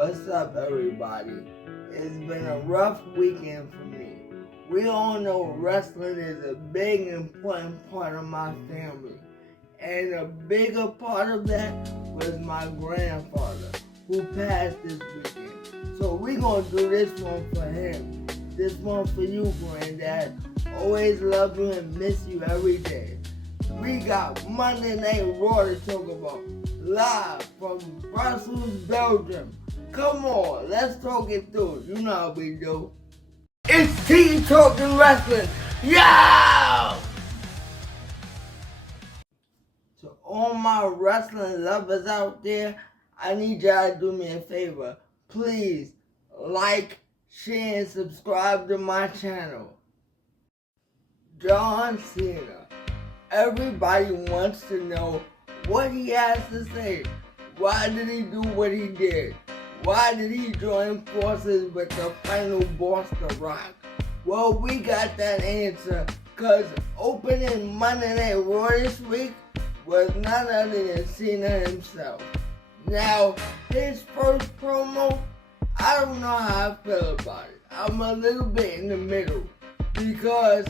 What's up, everybody? It's been a rough weekend for me. We all know wrestling is a big and important part of my family. And a bigger part of that was my grandfather, who passed this weekend. So we're going to do this one for him. This one for you, Granddad. Always love you and miss you every day. We got Monday Night Raw to talk about, live from Brussels, Belgium. Come on, let's talk it through. You know how we do. It's T Talking Wrestling. Yo! To all my wrestling lovers out there, I need y'all to do me a favor. Please like, share, and subscribe to my channel. John Cena. Everybody wants to know what he has to say. Why did he do what he did? Why did he join forces with the final boss, The Rock? Well, we got that answer, because opening Monday Night Raw this week was none other than Cena himself. Now, his first promo, I don't know how I feel about it. I'm a little bit in the middle, because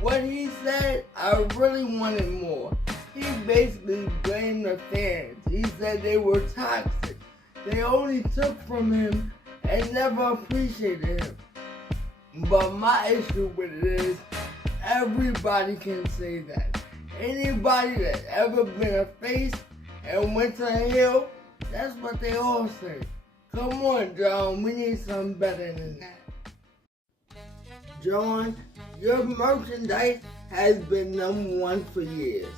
what he said, I really wanted more. He basically blamed the fans. He said they were toxic. They only took from him and never appreciated him. But my issue with it is, everybody can say that. Anybody that ever been a face and went to a heel, that's what they all say. Come on, John, we need something better than that. John, your merchandise has been number one for years.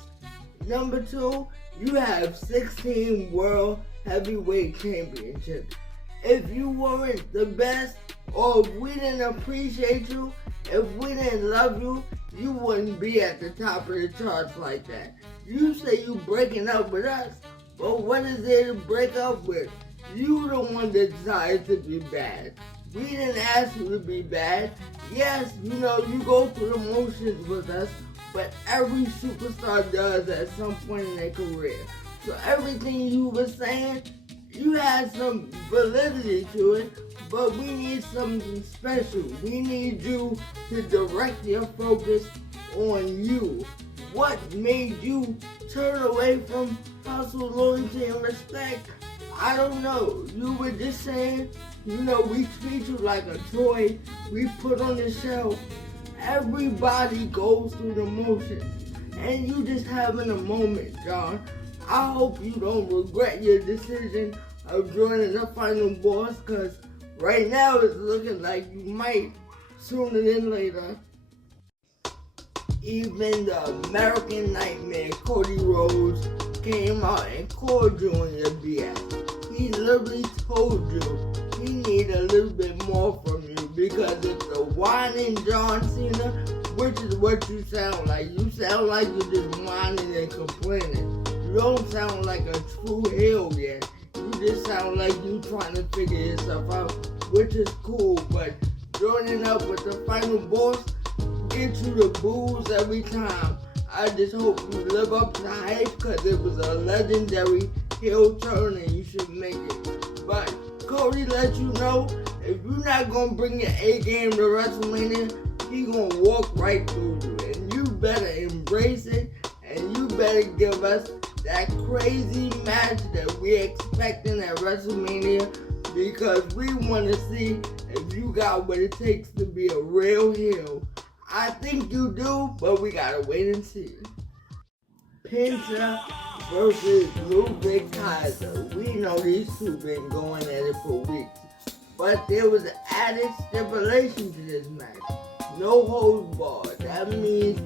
Number two, you have 16 World Heavyweight Championships. If you weren't the best, or if we didn't appreciate you, if we didn't love you, you wouldn't be at the top of the charts like that. You say you breaking up with us, but what is there to break up with? You the one that decided to be bad. We didn't ask you to be bad. Yes, you go through the motions with us, but every superstar does at some point in their career. So everything you were saying, you had some validity to it, but we need something special. We need you to direct your focus on you. What made you turn away from hustle, loyalty, and respect? I don't know. You were just saying, we treat you like a toy we put on the shelf. Everybody goes through the motions, and you just having a moment, John. I hope you don't regret your decision of joining the final boss, because right now it's looking like you might sooner than later. Even the American Nightmare, Cody Rhodes, came out and called you on your BS. He literally told you he need a little bit more from you, because it's the whining John Cena, which is what you sound like. You sound like you're just whining and complaining. You don't sound like a true heel yet. You just sound like you trying to figure yourself out, which is cool, but joining up with the final boss gets you the boos every time. I just hope you live up to the hype, because it was a legendary heel turn and you should make it. But Cody let you know, if you're not going to bring your A game to WrestleMania, he going to walk right through you. And you better embrace it, and you better give us that crazy match that we're expecting at WrestleMania, because we want to see if you got what it takes to be a real heel. I think you do, but we got to wait and see. Penta versus Ludwig Kaiser. We know these two been going at it for weeks, but there was an added stipulation to this match. No holds barred. That means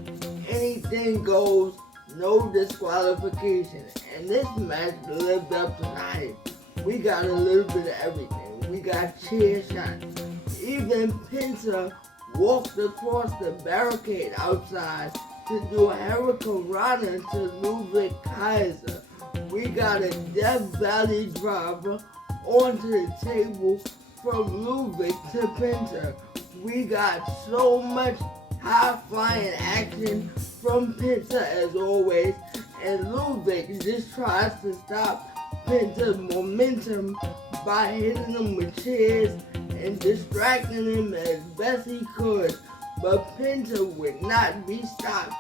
anything goes, no disqualification. And this match lived up to the hype. We got a little bit of everything. We got chair shots. Even Penta walked across the barricade outside to do a hurricanrana to Ludwig Kaiser. We got a Death Valley driver onto the table from Ludwig to Penta. We got so much high-flying action from Penta as always, and Ludwig just tries to stop Penta's momentum by hitting him with chairs and distracting him as best he could. But Penta would not be stopped.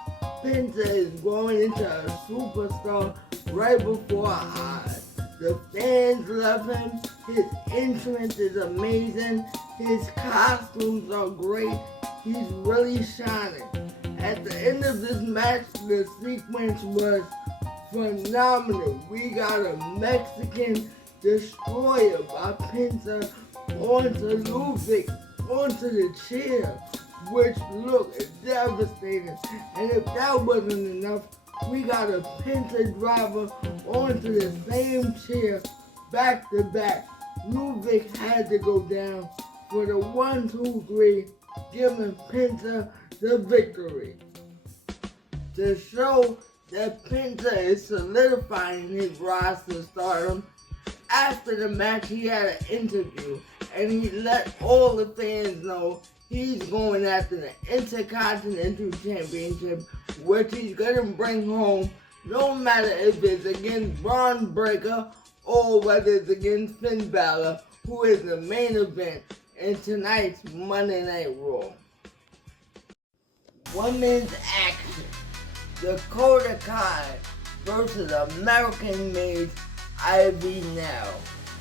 Penta is growing into a superstar right before our eyes. The fans love him. His entrance is amazing. His costumes are great. He's really shining. At the end of this match, the sequence was phenomenal. We got a Mexican destroyer by Penta onto Ludwig, onto the chair, which looked devastating. And if that wasn't enough, we got a Penta driver onto the same chair back to back. Ludwig had to go down for the 1, 2, 3, giving Penta the victory. To show that Penta is solidifying his rise to stardom, after the match he had an interview and he let all the fans know he's going after the Intercontinental Championship, which he's gonna bring home no matter if it's against Braun Breaker or whether it's against Finn Balor, who is the main event in tonight's Monday Night Raw. Women's action. Dakota Kai versus American-made Ivy Now,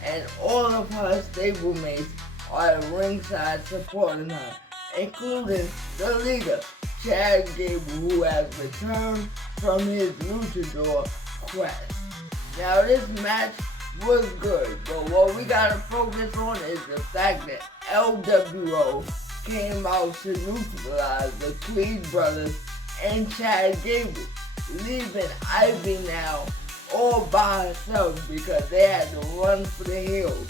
and all of her stablemates are at ringside supporting her, including the leader, Chad Gable, who has returned from his luchador quest. Now this match was good, but what we gotta focus on is the fact that LWO came out to neutralize the Creed brothers and Chad Gable, leaving Ivy Now all by herself because they had to run for the hills.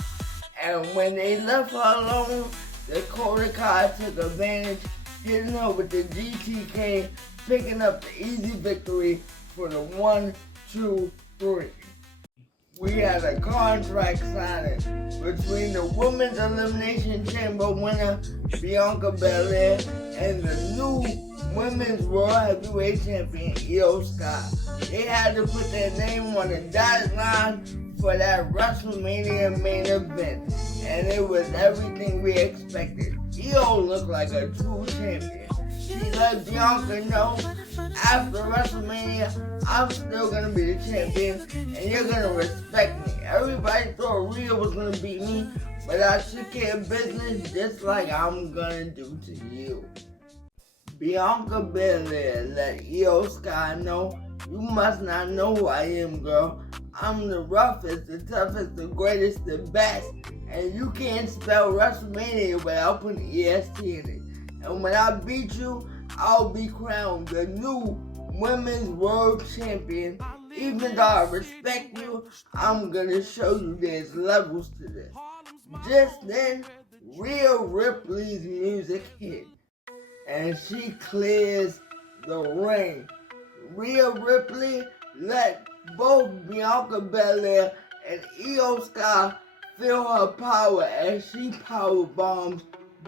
And when they left her alone, Dakota Kai took advantage, hitting her with the GTK, picking up the easy victory for the 1, 2, 3. We had a contract signing between the Women's Elimination Chamber winner, Bianca Belair, and the new Women's World Heavyweight Champion, Io Sky. They had to put their name on the dotted line for that WrestleMania main event, and it was everything we expected. Io looked like a true champion. She let Bianca know, after WrestleMania, I'm still gonna be the champion, and you're gonna respect me. Everybody thought Rhea was gonna beat me, but I took care of business just like I'm gonna do to you. Bianca Belair let Io Sky know, you must not know who I am, girl. I'm the roughest, the toughest, the greatest, the best, and you can't spell WrestleMania without putting EST in it. And when I beat you, I'll be crowned the new Women's World Champion. Even though I respect you, I'm gonna show you there's levels to this. Just then, Rhea Ripley's music hit, and she clears the ring. Rhea Ripley let both Bianca Belair and Io Sky feel her power as she power bombs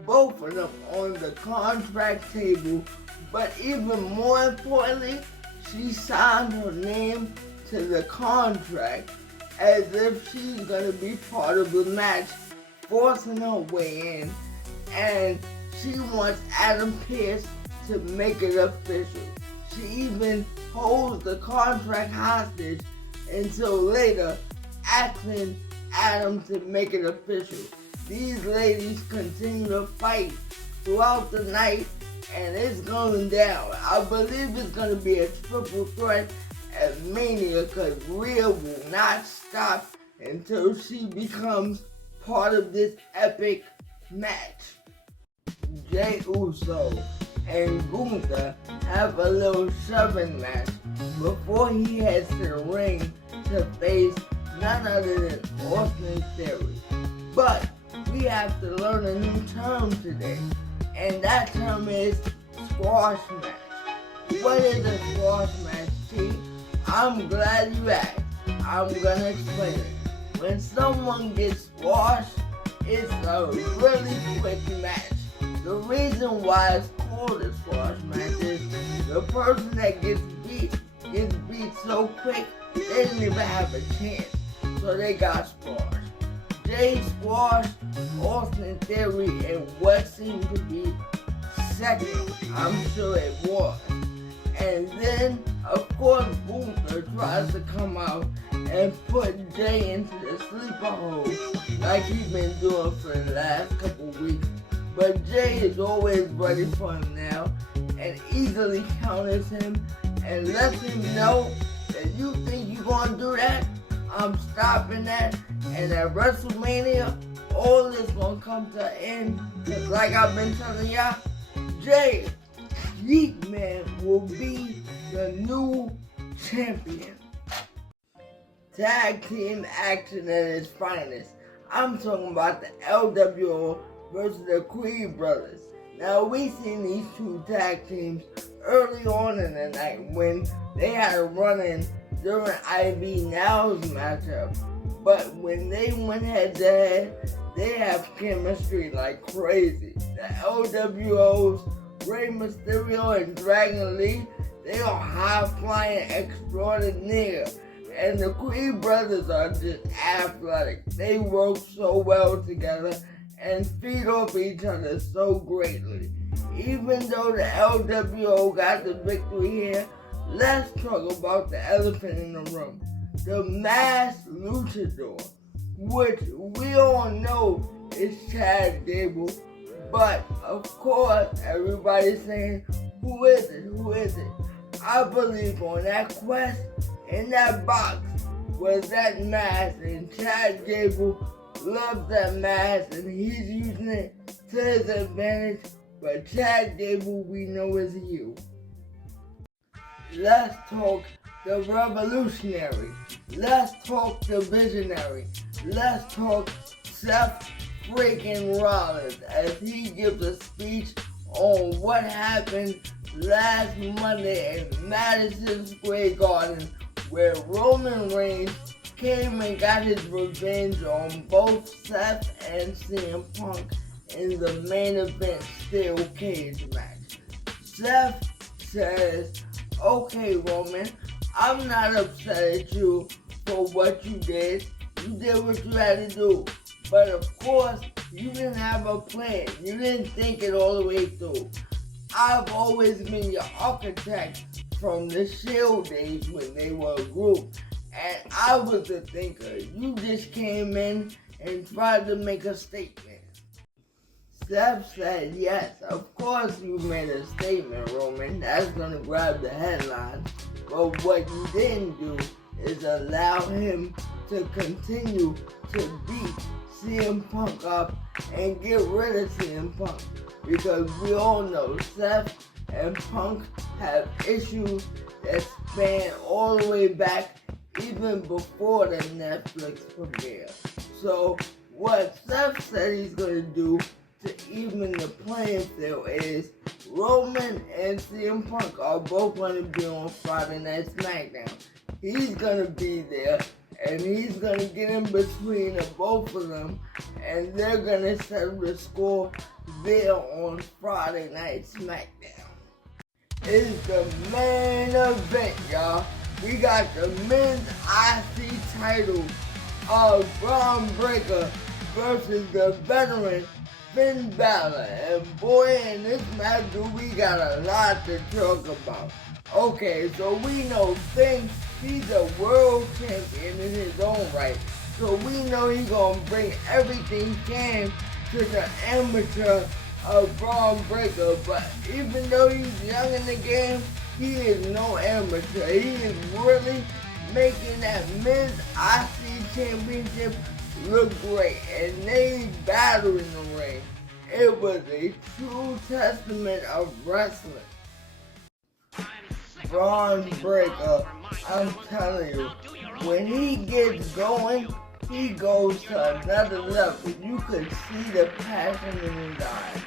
both of them on the contract table, but even more importantly, she signed her name to the contract as if she's gonna be part of the match, forcing her way in, and she wants Adam Pearce to make it official. She even holds the contract hostage until later, asking Adam to make it official. These ladies continue to fight throughout the night, and it's going down. I believe it's going to be a triple threat at Mania because Rhea will not stop until she becomes part of this epic match. Jey Uso and Gunther have a little shoving match before he heads to the ring to face none other than Austin Theory. But we have to learn a new term today, and that term is squash match. What is a squash match, T? I'm glad you asked. I'm gonna explain it. When someone gets squashed, it's a really quick match. The reason why it's called a squash match is the person that gets beat so quick, they didn't even have a chance, so they got squashed. Jay squashed Austin Theory in what seemed to be second. I'm sure it was. And then, of course, Gunther tries to come out and put Jay into the sleeper hole like he's been doing for the last couple weeks. But Jay is always ready for him now and easily counters him and lets him know that you think you're going to do that? I'm stopping that. And at WrestleMania, all this going to come to an end. Because like I've been telling y'all, Jay Yeetman will be the new champion. Tag team action at its finest. I'm talking about the LWO versus the Creed brothers. Now we seen these two tag teams early on in the night when they had a run-in during Ivy Now's matchup. But when they went head to head, they have chemistry like crazy. The LWO's Rey Mysterio and Dragon Lee, they are high-flying extraordinaire. And the Creed brothers are just athletic. They work so well together and feed off each other so greatly. Even though the LWO got the victory here, let's talk about the elephant in the room. The Masked Luchador, which we all know is Chad Gable. But, of course, everybody's saying, who is it? Who is it? I believe on that quest, in that box, was that mask, and Chad Gable loves that mask, and he's using it to his advantage. But Chad Gable, we know, is you. Let's talk the revolutionary. Let's talk the visionary. Let's talk Seth freaking Rollins as he gives a speech on what happened last Monday in Madison Square Garden, where Roman Reigns came and got his revenge on both Seth and CM Punk in the main event steel cage match. Seth says, okay, Roman, I'm not upset at you for what you did. You did what you had to do. But of course, you didn't have a plan. You didn't think it all the way through. I've always been your architect from the Shield days when they were a group. And I was a thinker. You just came in and tried to make a statement. Seth said, yes, of course you made a statement, Roman. That's going to grab the headline. But what you didn't do is allow him to continue to beat CM Punk up and get rid of CM Punk. Because we all know Seth and Punk have issues that span all the way back even before the Netflix premiere. So what Seth said he's going to do to even the playing field is Roman and CM Punk are both going to be on Friday Night SmackDown. He's going to be there and he's going to get in between the both of them and they're going to settle the score there on Friday Night SmackDown. It's the main event, y'all. We got the men's IC title of Bron Breakker versus the veteran Finn Balor. And boy, in this match, we got a lot to talk about. Okay, so we know Finn, he's a world champion in his own right. So we know he's going to bring everything he can to the amateur of Bron Breakker. But even though he's young in the game, he is no amateur. He is really making that men's IC championship look great. And they battled in the ring. It was a true testament of wrestling. Bron Breakker, I'm telling you, when he gets going, he goes to another level. You could see the passion in his eyes.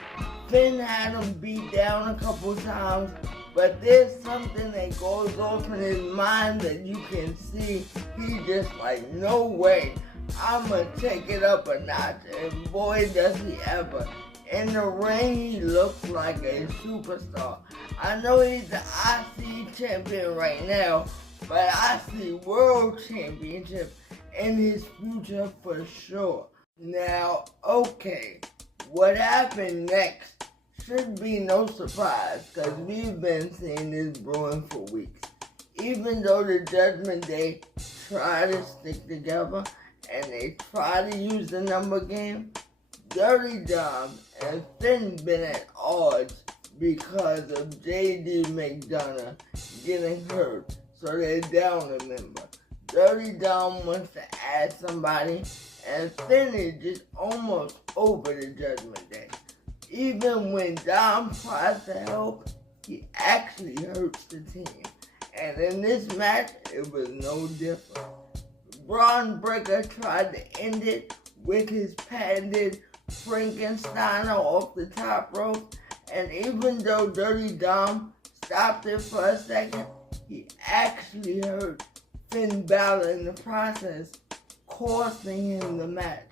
Finn had him beat down a couple times, but there's something that goes off in his mind that you can see. He just like, no way, I'ma take it up a notch. And boy, does he ever. In the ring, he looks like a superstar. I know he's the IC champion right now, but I see world championship in his future for sure. Now, okay, what happened next should be no surprise because we've been seeing this brewing for weeks. Even though the Judgment Day try to stick together and they try to use the number game, Dirty Dom and Finn been at odds because of JD McDonough getting hurt, so they're down a member. Dirty Dom wants to add somebody, and Finn is just almost over the Judgment Day. Even when Dom tries to help, he actually hurts the team. And in this match, it was no different. Braun Breaker tried to end it with his patented Frankensteiner off the top rope, and even though Dirty Dom stopped it for a second, he actually hurt Finn Balor in the process, costing him the match.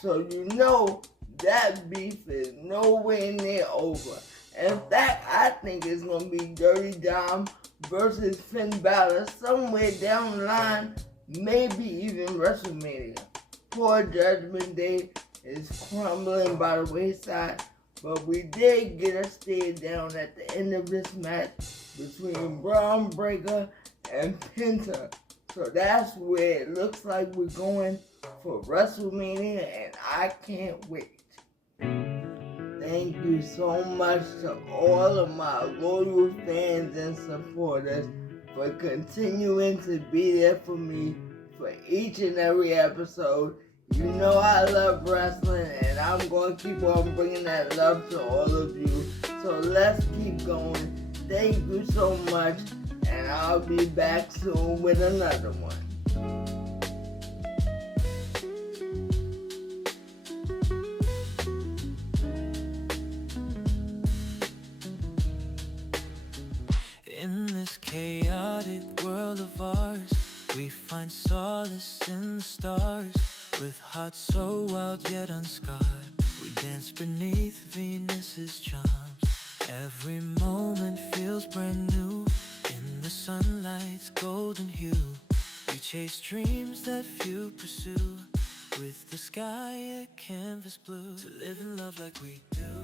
So you know that beef is nowhere near over. In fact, I think it's going to be Dirty Dom versus Finn Balor somewhere down the line, maybe even WrestleMania. Poor Judgment Day is crumbling by the wayside, but we did get a stare down at the end of this match between Braun Breaker and Penta. So that's where it looks like we're going for WrestleMania, and I can't wait. Thank you so much to all of my loyal fans and supporters for continuing to be there for me for each and every episode. You know I love wrestling, and I'm going to keep on bringing that love to all of you. So let's keep going. Thank you so much, and I'll be back soon with another one. In this chaotic world of ours, we find solace in the stars. With hearts so wild yet unscarred, we dance beneath Venus's charms. Every moment feels brand new in the sunlight's golden hue. We chase dreams that few pursue, with the sky a canvas blue. To live and love like we do.